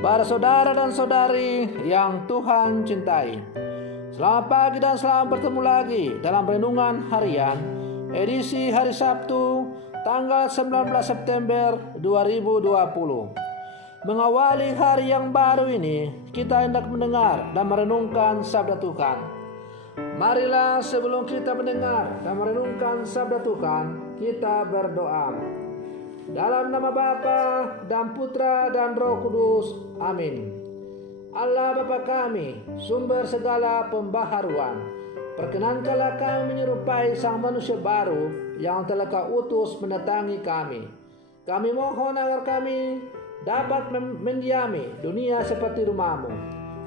Para saudara dan saudari yang Tuhan cintai, selamat pagi dan selamat bertemu lagi dalam renungan harian edisi hari Sabtu tanggal 19 September 2020. Mengawali hari yang baru ini, kita hendak mendengar dan merenungkan sabda Tuhan. Marilah sebelum kita mendengar dan merenungkan sabda Tuhan, kita berdoa. Dalam nama Bapa dan Putra dan Roh Kudus, amin. Allah Bapa kami, sumber segala pembaharuan, perkenankanlah kami menyerupai sang manusia baru yang telah Kau utus mendatangi kami. Kami mohon agar kami dapat mendiami dunia seperti rumah-Mu.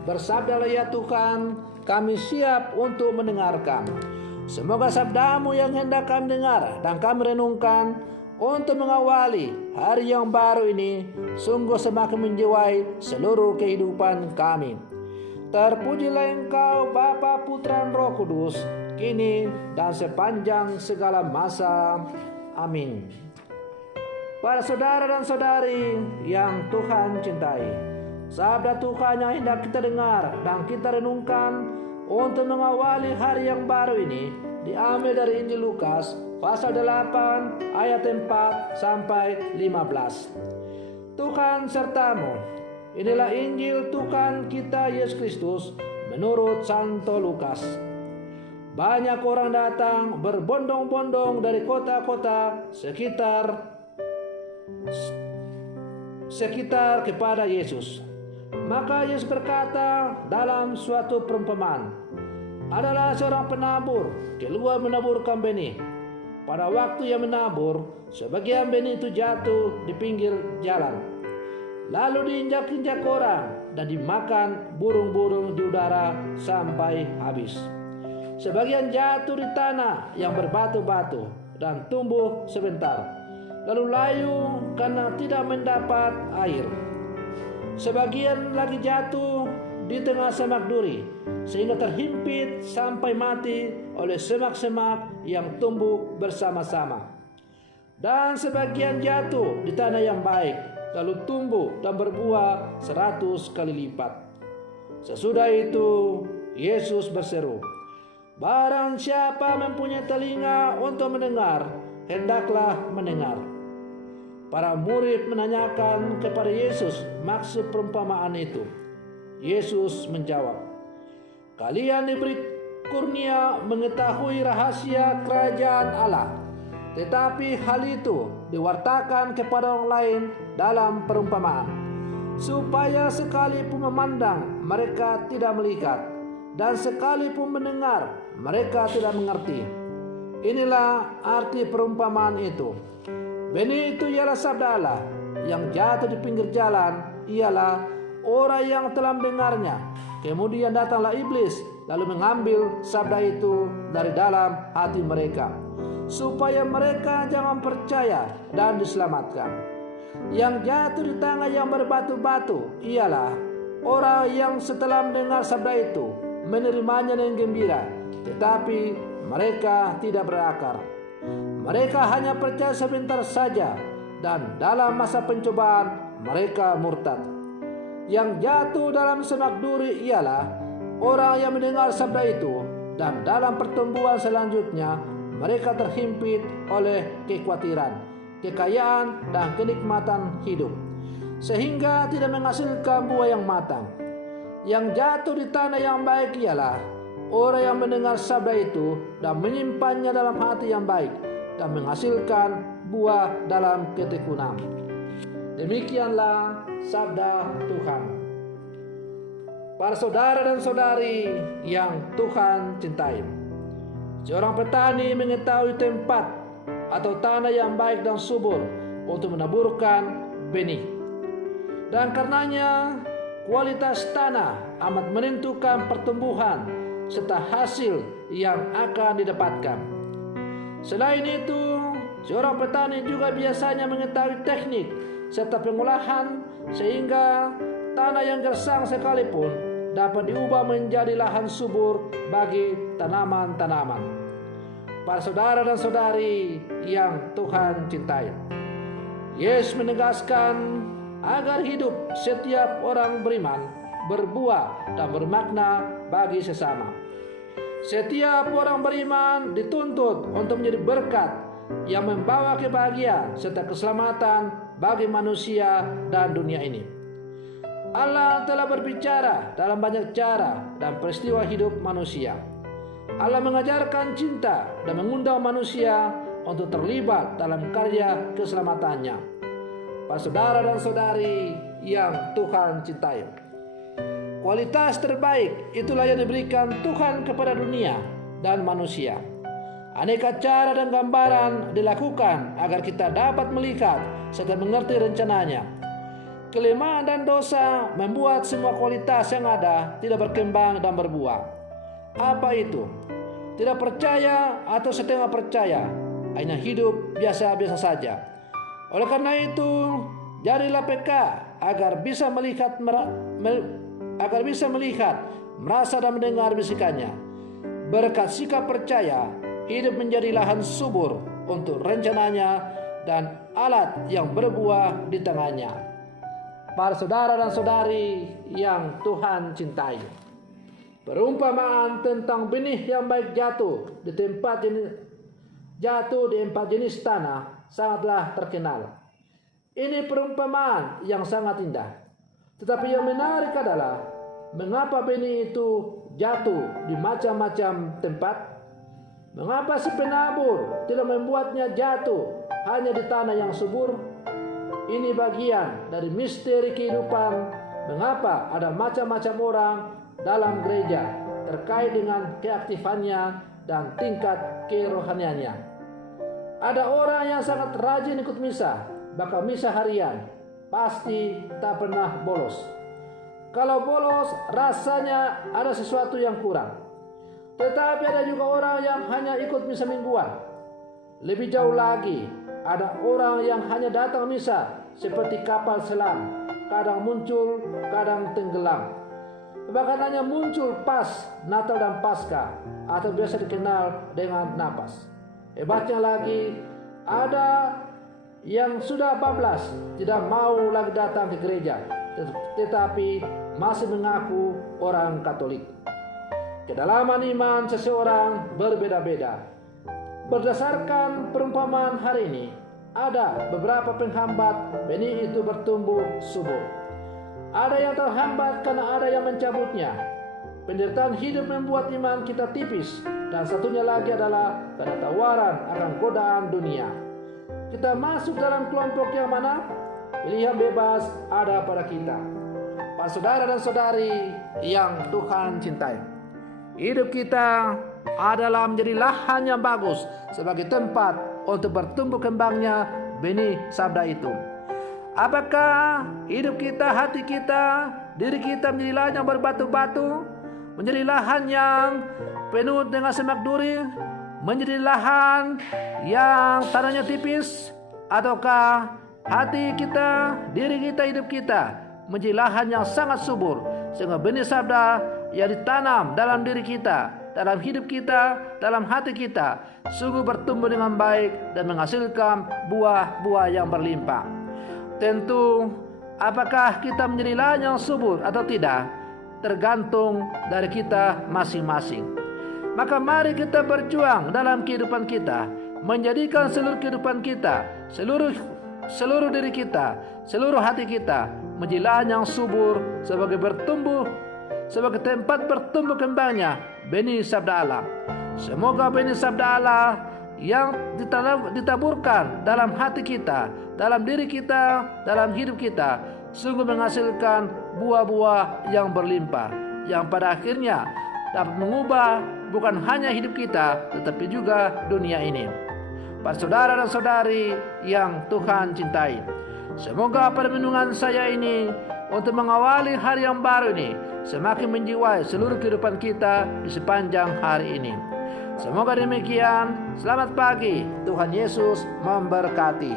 Bersabdalah ya Tuhan, kami siap untuk mendengarkan. Semoga sabda-Mu yang hendak kami dengar dan kami renungkan untuk mengawali hari yang baru ini sungguh semakin menjiwai seluruh kehidupan kami. Terpujilah Engkau Bapa, Putra, dan Roh Kudus, kini dan sepanjang segala masa. Amin. Para saudara dan saudari yang Tuhan cintai, sabda Tuhan yang hendak kita dengar dan kita renungkan untuk mengawali hari yang baru ini diambil dari Injil Lukas pasal 8 ayat 4 sampai 15. Tuhan sertamu. Inilah Injil Tuhan kita Yesus Kristus menurut Santo Lukas. Banyak orang datang berbondong-bondong dari kota-kota sekitar kepada Yesus. Maka Yesus berkata dalam suatu perumpamaan, adalah seorang penabur keluar menaburkan benih. Pada waktu ia menabur, sebagian benih itu jatuh di pinggir jalan, lalu diinjak-injak orang dan dimakan burung-burung di udara sampai habis. Sebagian jatuh di tanah yang berbatu-batu dan tumbuh sebentar, lalu layu karena tidak mendapat air. Sebagian lagi jatuh di tengah semak duri, sehingga terhimpit sampai mati oleh semak-semak yang tumbuh bersama-sama. Dan sebagian jatuh di tanah yang baik, lalu tumbuh dan berbuah 100 kali lipat. Sesudah itu Yesus berseru, barang siapa mempunyai telinga untuk mendengar, hendaklah mendengar. Para murid menanyakan kepada Yesus maksud perumpamaan itu. Yesus menjawab, kalian diberi kurnia mengetahui rahasia kerajaan Allah, tetapi hal itu diwartakan kepada orang lain dalam perumpamaan, supaya sekalipun memandang mereka tidak melihat, dan sekalipun mendengar mereka tidak mengerti. Inilah arti perumpamaan itu. Benih itu ialah sabda Allah, yang jatuh di pinggir jalan ialah orang yang telah mendengarnya. Kemudian datanglah iblis, lalu mengambil sabda itu dari dalam hati mereka, supaya mereka jangan percaya dan diselamatkan. Yang jatuh di tanah yang berbatu-batu ialah orang yang setelah mendengar sabda itu menerimanya dengan gembira, tetapi mereka tidak berakar. Mereka hanya percaya sebentar saja, dan dalam masa pencobaan mereka murtad. Yang jatuh dalam semak duri ialah orang yang mendengar sabda itu, dan dalam pertumbuhan selanjutnya mereka terhimpit oleh kekhawatiran, kekayaan, dan kenikmatan hidup, sehingga tidak menghasilkan buah yang matang. Yang jatuh di tanah yang baik ialah orang yang mendengar sabda itu dan menyimpannya dalam hati yang baik, dan menghasilkan buah dalam ketekunan. Demikianlah sabda Tuhan. Para saudara dan saudari yang Tuhan cintai, seorang petani mengetahui tempat atau tanah yang baik dan subur untuk menaburkan benih. Dan karenanya kualitas tanah amat menentukan pertumbuhan serta hasil yang akan didapatkan. Selain itu, seorang petani juga biasanya mengetahui teknik serta pengolahan sehingga tanah yang gersang sekalipun dapat diubah menjadi lahan subur bagi tanaman-tanaman. Para saudara dan saudari yang Tuhan cintai, Yesus menegaskan agar hidup setiap orang beriman berbuah dan bermakna bagi sesama. Setiap orang beriman dituntut untuk menjadi berkat yang membawa kebahagiaan serta keselamatan bagi manusia dan dunia ini. Allah telah berbicara dalam banyak cara dan peristiwa hidup manusia. Allah mengajarkan cinta dan mengundang manusia untuk terlibat dalam karya keselamatannya. Para saudara dan saudari yang Tuhan cintai, kualitas terbaik itulah yang diberikan Tuhan kepada dunia dan manusia. Aneka cara dan gambaran dilakukan agar kita dapat melihat serta mengerti rencananya. Kelemahan dan dosa membuat semua kualitas yang ada tidak berkembang dan berbuah. Apa itu? Tidak percaya atau setengah percaya, hanya hidup biasa-biasa saja. Oleh karena itu, jadilah peka agar bisa melihat, merasa dan mendengar bisikannya. Berkat sikap percaya, hidup menjadi lahan subur untuk rencananya dan alat yang berbuah di tangannya. Para saudara dan saudari yang Tuhan cintai, perumpamaan tentang benih yang baik jatuh di empat jenis tanah sangatlah terkenal. Ini perumpamaan yang sangat indah. Tetapi yang menarik adalah mengapa benih itu jatuh di macam-macam tempat. Mengapa si penabur tidak membuatnya jatuh hanya di tanah yang subur? Ini bagian dari misteri kehidupan. Mengapa ada macam-macam orang dalam gereja terkait dengan keaktifannya dan tingkat kerohaniannya. Ada orang yang sangat rajin ikut misa, bahkan misa harian, pasti tak pernah bolos. Kalau bolos, rasanya ada sesuatu yang kurang. Tetapi ada juga orang yang hanya ikut misa mingguan. Lebih jauh lagi, ada orang yang hanya datang misa seperti kapal selam, kadang muncul, kadang tenggelam. Bahkan hanya muncul pas Natal dan Paskah, atau biasa dikenal dengan napas. Hebatnya lagi, ada yang sudah bablas, tidak mau lagi datang ke gereja, tetapi masih mengaku orang Katolik. Kedalaman iman seseorang berbeda-beda. Berdasarkan perumpamaan hari ini, ada beberapa penghambat benih itu bertumbuh subur. Ada yang terhambat karena ada yang mencabutnya. Penderitaan hidup membuat iman kita tipis, dan satunya lagi adalah karena tawaran akan godaan dunia. Kita masuk dalam kelompok yang mana? Pilihan bebas ada pada kita. Para saudara dan saudari yang Tuhan cintai, hidup kita adalah menjadi lahan yang bagus sebagai tempat untuk bertumbuh kembangnya benih sabda itu. Apakah hidup kita, hati kita, diri kita menjadi lahan yang berbatu-batu, menjadi lahan yang penuh dengan semak duri, menjadi lahan yang tanahnya tipis, ataukah hati kita, diri kita, hidup kita menjadi lahan yang sangat subur, sehingga benih sabda yang ditanam dalam diri kita, dalam hidup kita, dalam hati kita sungguh bertumbuh dengan baik dan menghasilkan buah-buah yang berlimpah. Tentu, apakah kita menjadi lahan yang subur atau tidak, tergantung dari kita masing-masing. Maka mari kita berjuang dalam kehidupan kita, menjadikan seluruh kehidupan kita, seluruh diri kita, seluruh hati kita menjadi lahan yang subur sebagai tempat bertumbuh kembangnya benih sabda Allah. Semoga benih sabda Allah yang ditaburkan dalam hati kita, dalam diri kita, dalam hidup kita sungguh menghasilkan buah-buah yang berlimpah, yang pada akhirnya dapat mengubah bukan hanya hidup kita, tetapi juga dunia ini. Para saudara dan saudari yang Tuhan cintai, semoga pada renungan saya ini untuk mengawali hari yang baru ini semakin menjiwai seluruh kehidupan kita di sepanjang hari ini. Semoga demikian. Selamat pagi. Tuhan Yesus memberkati.